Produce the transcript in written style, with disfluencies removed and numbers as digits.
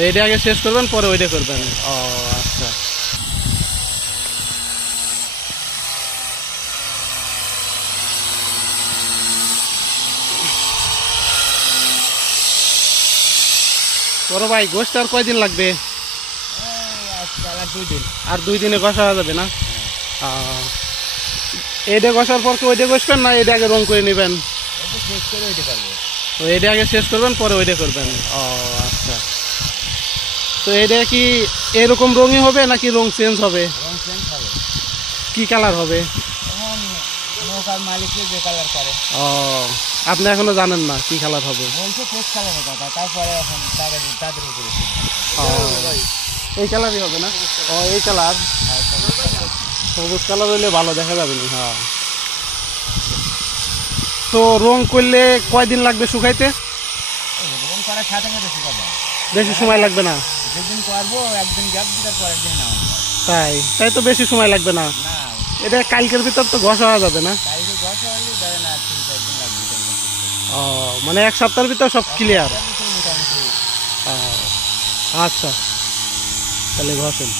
এটা আগে শেষ করবেন, পরে ওইটা করবেন। ও আচ্ছা। বড় ভাই, গোশত আর কয়দিন লাগবে? আর 2 দিনে ঘষা হয়ে যাবে না? এইটা ঘষার পর কি ওইটা ঘষবেন, না এটা আগে রং করে নেবেন? তো এটা আগে শেষ করবেন, পরে ওইটা করবেন। ও আচ্ছা। তো এটা কি এরকম রঙই হবে নাকি রং চেঞ্জ হবে? কি কালার হবে? ও, আপনি এখনো জানেন না কি কালার হবে? এই কালারই হবে না? ও, এই কালার। সবুজ কালার হইলে ভালো দেখা যাবে না। হ্যাঁ। তো রং করলে কয়দিন লাগবে শুকাইতে? বেশি সময় লাগবে না? তাই তাই তো বেশি সময় লাগবে না। এটা কালকের ভিতর তো ঘষা হওয়া যাবে না? ও, মানে 1 সপ্তাহের ভিতর সব ক্লিয়ার? আচ্ছা, তাহলে ঘষেন।